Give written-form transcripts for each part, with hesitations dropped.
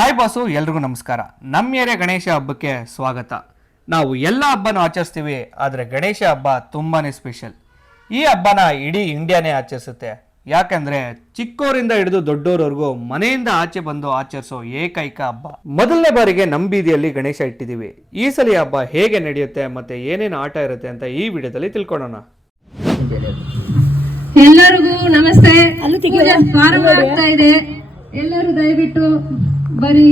Hi boss, ಎಲ್ರಿಗೂ ನಮಸ್ಕಾರ. ನಮ್ಮ ಏರಿಯಾ ಗಣೇಶ ಹಬ್ಬಕ್ಕೆ ಸ್ವಾಗತ. ನಾವು ಎಲ್ಲ ಹಬ್ಬನೂ ಆಚರಿಸ್ತೀವಿ, ಆದರೆ ಗಣೇಶ ಹಬ್ಬ ತುಂಬಾ ಸ್ಪೆಷಲ್. ಈ ಹಬ್ಬನ ಇಡೀ ಇಂಡಿಯಾನೇ ಆಚರಿಸುತ್ತೆ. ಯಾಕಂದ್ರೆ ಚಿಕ್ಕವರಿಂದ ಹಿಡಿದು ದೊಡ್ಡೋರವರೆಗೂ ಮನೆಯಿಂದ ಆಚೆ ಬಂದು ಆಚರಿಸೋ ಏಕೈಕ ಹಬ್ಬ. ಮೊದಲನೇ ಬಾರಿಗೆ ನಮ್ಮ ಬೀದಿಯಲ್ಲಿ ಗಣೇಶ ಇಟ್ಟಿದ್ದೀವಿ. ಈ ಸಲ ಹಬ್ಬ ಹೇಗೆ ನಡೆಯುತ್ತೆ ಮತ್ತೆ ಏನೇನು ಆಟ ಇರುತ್ತೆ ಅಂತ ಈ ವಿಡಿಯೋದಲ್ಲಿ ತಿಳ್ಕೊಳ್ಳೋಣ. ಎಲ್ಲರಿಗೂ ನಮಸ್ತೆ. ಪೂಜೆ ಪ್ರಾರಂಭ ಆಗ್ತಾ ಇದೆ. ಎಲ್ಲರೂ ದಯವಿಟ್ಟು ಬನ್ನಿ.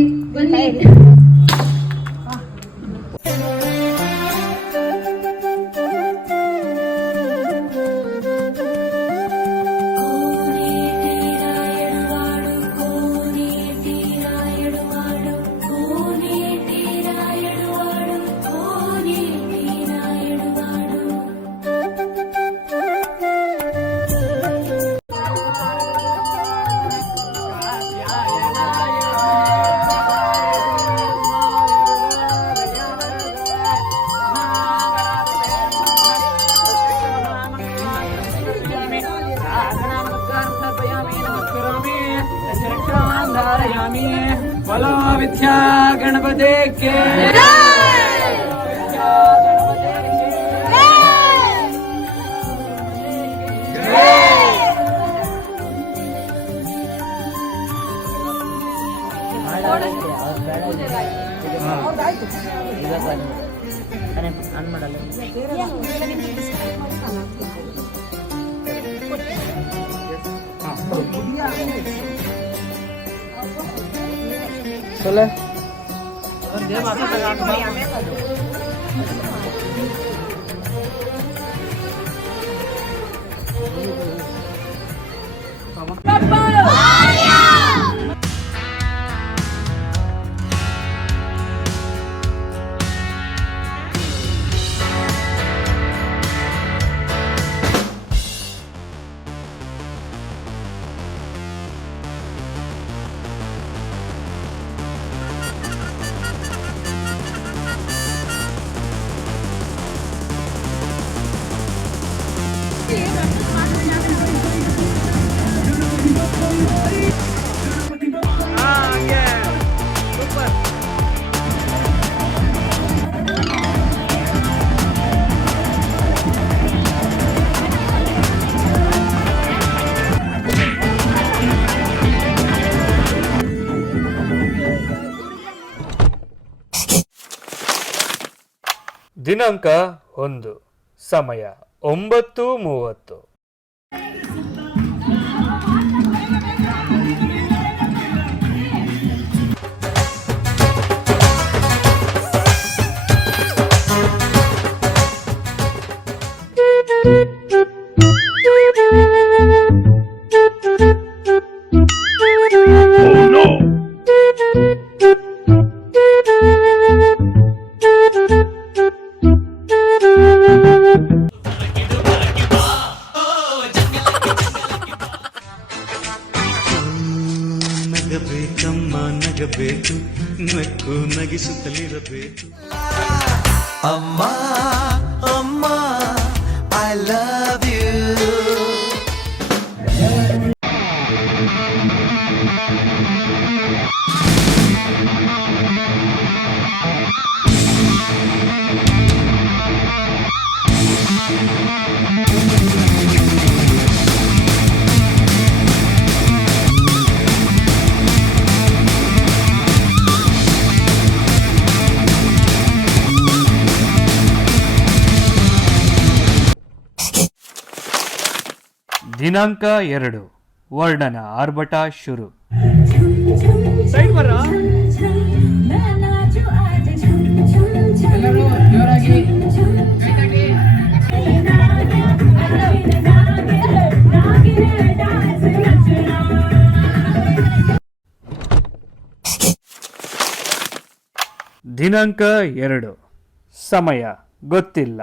बोलो विद्या गणपति के सोले ದಿನಾಂಕ 1, ಸಮಯ 9:30. ನಗಬೇಕು, ನಕ್ಕು ನಗಿಸುತ್ತಲಿರಬೇಕು. ಅಮ್ಮ ಅಮ್ಮ ಐ ಲವ್ ಯು. ದಿನಾಂಕ 2, ವರ್ಣನ ಆರ್ಭಟ ಶುರು. ದಿನಾಂಕ 2, ಸಮಯ ಗೊತ್ತಿಲ್ಲ.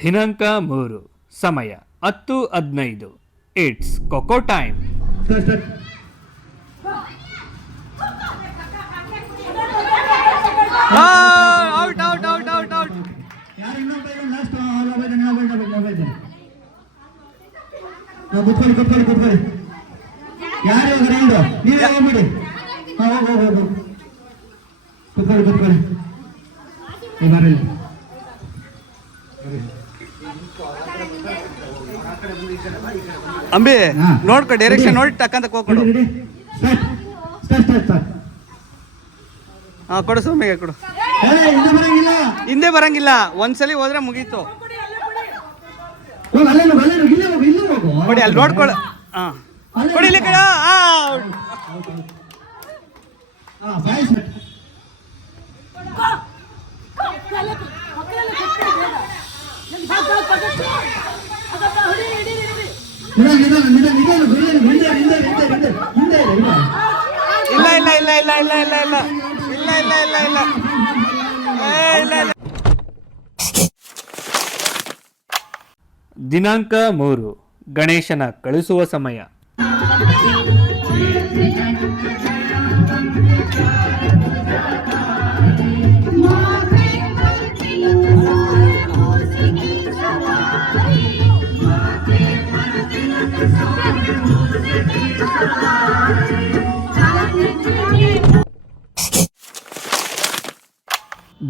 ದಿನಾಂಕ 3, ಸಮಯ 10:15. It's cocoa time. Out out out out out. ಯಾರು ಇನ್ನೊಬ್ಬ ಲಾಸ್ಟ್ ಕುತ್ಕೊಳ್ಳಿ ಯಾರು ರೌಂಡು ನೀವೇ ಹೋಗ್ಬಿಡಿ. ಹೋಗು ಕುತ್ಕೊಳ್ಳಿ ಬರಲಿ. ಅಂಬಿ ನೋಡ್ಕೊ, ಡೈರೆಕ್ಷನ್ ನೋಡಿ ಟಕ್ಕಂತ ಹೋಗ್ಕೊಡು. ಹಾ ಕೊಡು, ಸೌಮ್ಯಗೆ ಕೊಡು. ಹಿಂದೆ ಬರಂಗಿಲ್ಲ, ಒಂದ್ಸಲಿ ಹೋದ್ರೆ ಮುಗೀತು. ಕೊಡಿ, ಅಲ್ಲಿ ನೋಡ್ಕೊಳ್ಳ. ಹಾ ಕೊಡಿಲಿ ಕಣ. ಇಲ್ಲ. ದಿನಾಂಕ 3 ಗಣೇಶನ ಕಳಿಸುವ ಸಮಯ.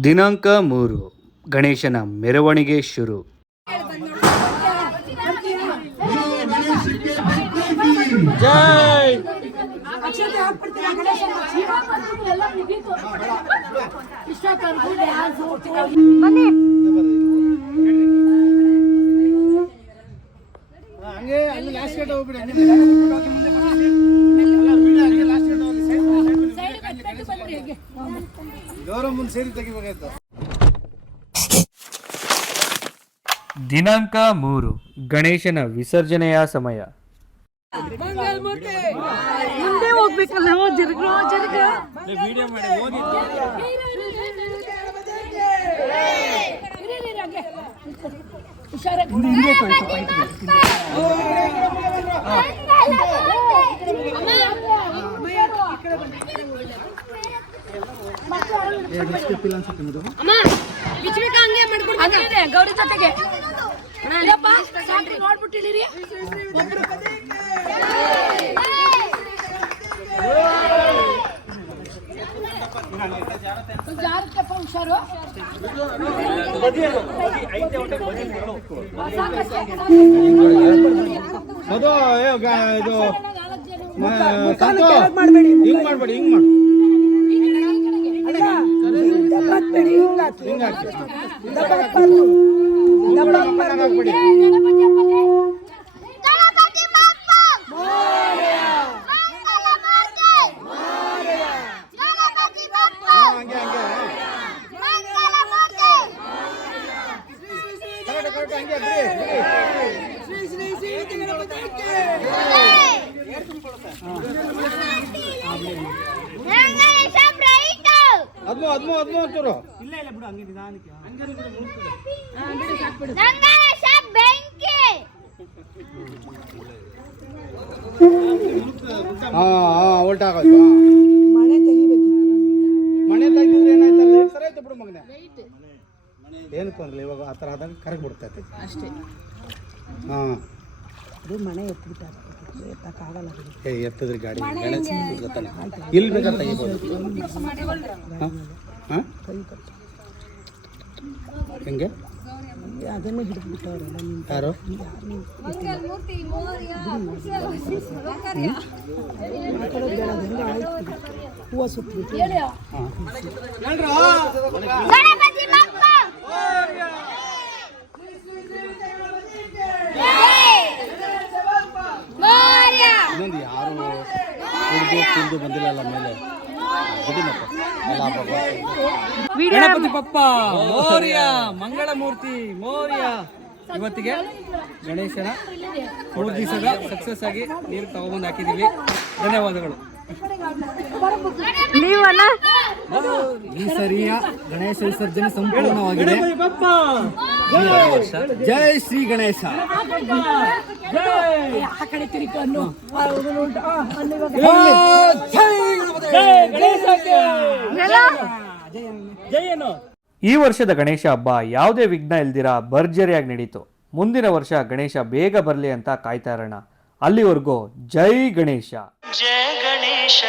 ದಿನಾಂಕ 3 ಗಣೇಶನ ಮೆರವಣಿಗೆ ಶುರು. ಜೈ ದಿನಾಂಕ 3 ಗಣೇಶನ ವಿಸರ್ಜನೆಯ ಸಮಯ. ಮುಂದೆ ಹೋಗ್ಬೇಕಲ್ಲ, ಜರುಗ ಗೌರಿ ಜೊತೆಗೆ ನೋಡ್ಬಿಟ್ಟಿರಿ. ಹುಷಾರು. ಹಿಂಗ್ ಮಾಡ್ಬೇಡಿ, ಹಿಂಗ್ ಮಾಡಿ. ಮನೆ ತೆಗಿದ್ರೆ ಏನಾಯ್ತಲ್ಲ, ಸರಿ ಆಯ್ತು ಬಿಡು ಮಗನೇ. ಏನಕ್ಕೆ ಅಂದ್ರೆ ಇವಾಗ ಆ ಥರ ಆದಾಗ ಕರೆಕ್ಟ್ ಬಿಡ್ತೈತೆ ಅಷ್ಟೇ. ಹಾಂ ಮನೆ ಎತ್ತಕ್ಕಾಗಲ್ಲ. ಎತ್ತಿದ್ರೆ ಗಾಡಿ ಗೊತ್ತಾನೆ, ಇಲ್ಲಿ ಬೇಕಾದ್ರೆ ತೆಗಿಬೋದು. ಹಾಂ ಹೆಂಗೆ ಅದನ್ನು ಹಿಡಿದ್ಬಿಟ್ಟವ್ರಲ್ಲ ಯಾರು ಹೂವು ಸುತ್ತಬಿಟ್ಟು ಇನ್ನೊಂದು ಯಾರು ಕುಡಿದು ಬಂದಿಲ್ಲ ಮೇಲೆ ಗಣಪತಿ ಬಪ್ಪ ಮೋರ್ಯ, ಮಂಗಳಮೂರ್ತಿ ಮೋರ್ಯ. ಇವತ್ತಿಗೆ ಗಣೇಶನ 3 ದಿವಸದ ಸಕ್ಸಸ್ ಆಗಿ ನೀರು ತಗೊಂಡ್ಬಂದು ಹಾಕಿದ್ದೀವಿ. ಧನ್ಯವಾದಗಳು. ಈ ಸರಿಯ ಗಣೇಶ ವಿಸರ್ಜನೆ ಸಂಪೂರ್ಣವಾಗಿದೆ. ಜೈ ಶ್ರೀ ಗಣೇಶ. ಜೈ ಗಣೇಶಕ್ಕೆ. ಈ ವರ್ಷದ ಗಣೇಶ ಹಬ್ಬ ಯಾವುದೇ ವಿಘ್ನ ಇಲ್ದಿರ ಭರ್ಜರಿಯಾಗಿ ನಡೀತು. ಮುಂದಿನ ವರ್ಷ ಗಣೇಶ ಬೇಗ ಬರಲಿ ಅಂತ ಕಾಯ್ತಾ ಇರೋಣ. ಅಲ್ಲಿವರೆಗೂ ಜೈ ಗಣೇಶ. ಜಯ ಗಣೇಶ